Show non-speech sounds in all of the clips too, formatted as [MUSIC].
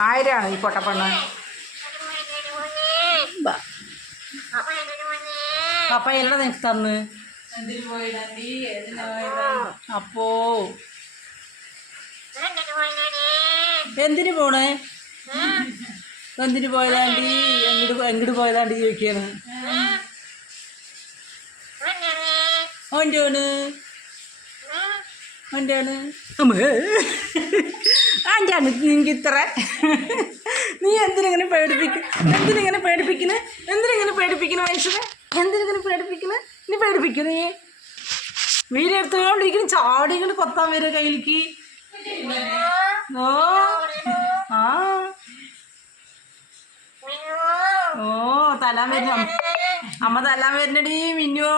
ആരാണ് ഈ പൊട്ടപ്പെണ്ണ്. പപ്പ എല്ലാം നിനക്ക് തന്ന്? അപ്പോ. എന്തിനു പോണേ? എന്തിനു പോയതാണ്ടി? എങ്ങോട്ട് എങ്ങോട്ട് പോയതാണ്ടി ചോദിക്കാണ്. ഓന്റെയാണ് ഓന്റെയാണ് ആന്റാണ് നിനക്ക് ഇത്ര. നീ എന്തിനിങ്ങനെ പേടിപ്പിക്കും? എന്തിനിങ്ങനെ പേടിപ്പിക്കണ്? എന്തിനിങ്ങനെ പേടിപ്പിക്കണ മനുഷ്യനെ? എന്തിനിങ്ങനെ പേടിപ്പിക്കണ്? നീ പേടിപ്പിക്കണേ വീട് എടുത്തുകൊണ്ടിരിക്കുന്നു. ചാടി ഇങ്ങനെ കൊത്താൻ വരും കയ്യിലേക്ക്. ഓ. ആ. ഓ തലാൻ വരുന്നു അമ്മ തലാൻ വരുന്നടി മിന്നോ.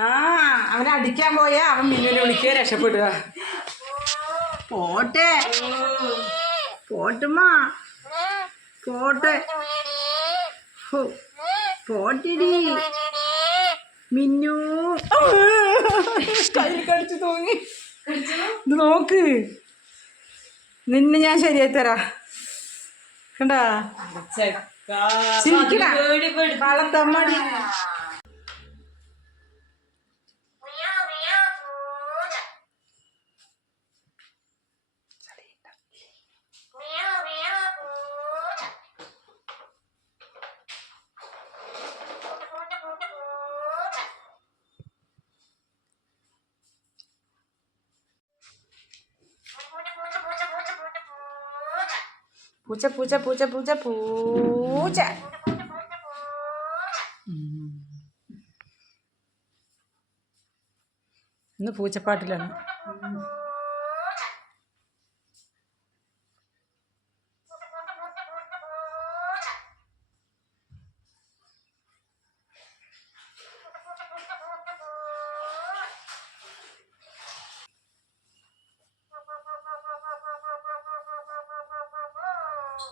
ആ അവനെ അടിക്കാൻ പോയ അവൻ മിന്നുവിനെ വിളിക്കുക രക്ഷപ്പെടുക. പോട്ടെ. പോട്ടുമാ പോട്ടെ. പോട്ടിടി. മിന്നു. കയ്യിൽ കടിച്ചു തൂങ്ങി. ഇത് നോക്ക്. നിന്നെ ഞാൻ ശരിയായി തരാ. കണ്ടാ? ചിരിക്കണ കളത്തമ്മടി പൂച്ച പൂച്ച പൂച്ച പൂച്ച പൂച്ച. ഇന്ന് പൂച്ചപ്പാട്ടിലാണ്.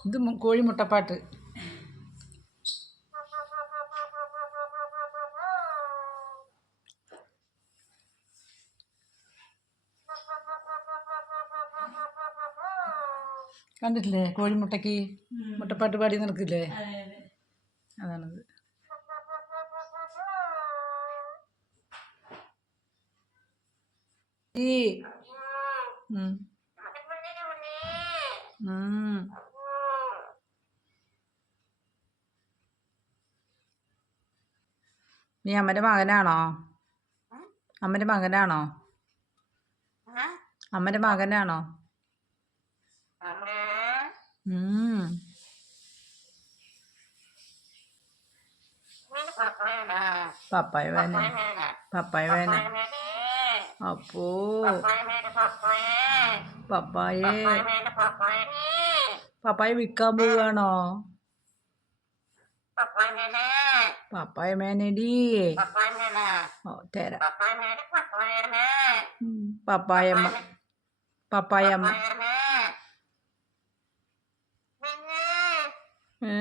ഇത് കോഴി കോഴിമുട്ടപ്പാട്ട്. കണ്ടിട്ടില്ലേ? കോഴിമുട്ടയ്ക്ക് മുട്ടപ്പാട്ട് പാടി നടക്കില്ലേ? അതാണത്. ഈ നീ അമ്മൻ്റെ മകനാണോ അമ്മൻ്റെ മകനാണോ അമ്മൻ്റെ മകനാണോ ഉം. പപ്പായ വേന പപ്പായ വേന അപ്പോ പപ്പായെ പപ്പായ വിൽക്കാൻ പോവുകയാണോ പപ്പായ മേനടി ഓ തരാം ഉം. പപ്പായമ്മ പപ്പായമ്മ ഏ.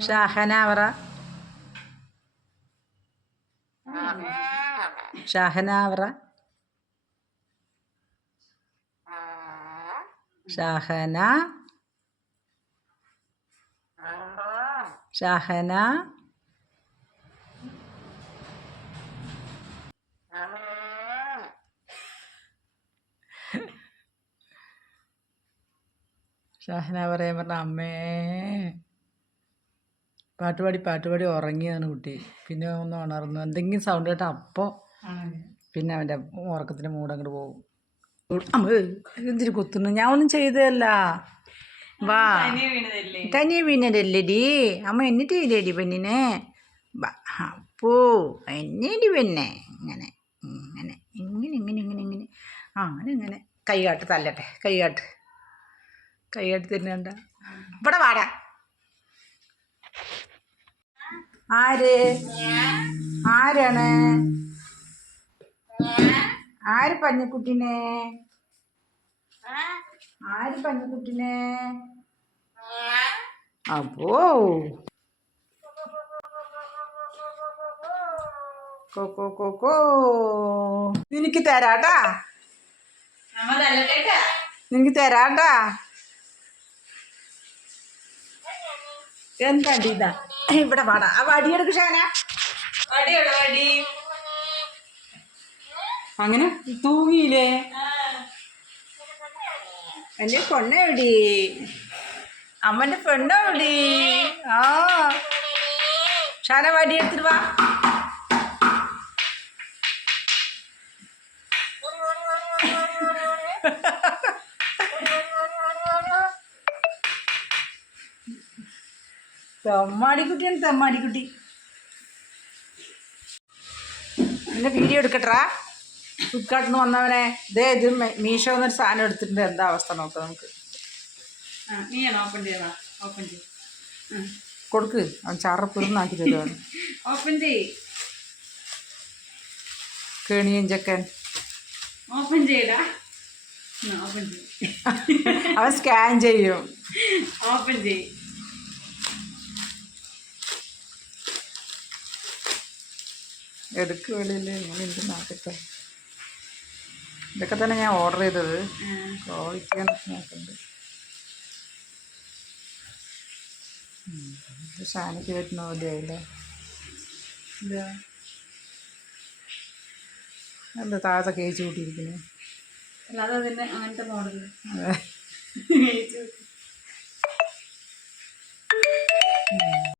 ഷാഹനാവറ ഷാഹനാവറ ഷാഹന ഷാഹന. ഷഹന പറയാൻ പറഞ്ഞ അമ്മേ. പാട്ടുപാടി പാട്ടുപാടി ഉറങ്ങിയാണ് കുട്ടി. പിന്നെ ഒന്ന് ഉണർന്നു. എന്തെങ്കിലും സൗണ്ട് കേട്ടാൽ അപ്പോൾ പിന്നെ അവന്റെ ഉറക്കത്തിന്റെ മൂടങ്ങോട്ട് പോകും. അമ്മ എന്തിരി കുത്തുന്നു? ഞാൻ ഒന്നും ചെയ്തതല്ല. വാ. വീണതല്ലേ? തനിയെ വീണതല്ലേടി അമ്മ എന്നിട്ട് ചെയ്തേടി പെണ്ണിനെ? വാ, അപ്പോ എന്നേടി പെണ്ണെ? ഇങ്ങനെ ഇങ്ങനെ ഇങ്ങനെ ഇങ്ങനെ ഇങ്ങനെ ഇങ്ങനെ. ആ അങ്ങനെ ഇങ്ങനെ. കൈകാട്ട് തല്ലട്ടെ കൈകാട്ട്. കൈകാട്ട് തരുന്നുണ്ട ഇവിടെ വാടാ. ആര്? ആരാണ്? ആര് പഞ്ഞക്കുട്ടിനെ? ആര് പഞ്ഞിക്കുട്ടിനെ? അപ്പോ. കോക്കോ കോക്കോ നിനക്ക് തരാട്ടാ. നിനക്ക് തരാട്ടാ. എന്താണ്ടി ഇതാ? ഇവിടെ പാടാ ആ വടിയെടുക്ക് ഷാന. അങ്ങനെ തൂങ്ങിയില്ലേ. എന്റെ പൊണ്ണെവിടെ അമ്മന്റെ പെണ്ണെവിടി ആ. ഷാന വടി എടുത്തിട്ട് വാ. തെമ്മാടിക്കുട്ടിയാണ് തെമ്മാടിക്കുട്ടി. എന്റെ വീഡിയോ എടുക്കട്ടാ ഫ്ലിപ്കാർട്ടിന് വന്നവനെ ഇതേ ഇത് മീഷോ എന്നൊരു സാധനം എടുത്തിട്ടുണ്ട്. എന്താ അവസ്ഥ നോക്കാം നമുക്ക്. നീയാണ് ഓപ്പൺ ഓപ്പൺ കൊടുക്ക്. അവൻ ചാറപ്പുറന്നാക്കി പിറന്നാക്കി തരുവാണ് ഓപ്പൺ [LAUGHS] ചെയ് കേണിയൻ ചെക്കൻ ഓപ്പൺ ചെയ്യടാ. ഓപ്പൺ [LAUGHS] അവൻ സ്കാൻ ചെയ്യും. ഓപ്പൺ ചെയ് എടുക്ക് വെളിയിൽ എന്ത് നാട്ടിത്തെ ഇതൊക്കെ തന്നെ ഞാൻ ഓർഡർ ചെയ്തത്. ക്വാളിറ്റി നോക്കുന്നുണ്ട് ഷാനിക്ക് പറ്റുന്ന പോലെ ആയില്ലേ ഇതാ. എന്താ താഴത്തെ കേച്ച് കൂട്ടിയിരിക്കുന്നു? അല്ലാതെ അതിന്റെ അങ്ങനത്തെ മോഡൽ [LAUGHS]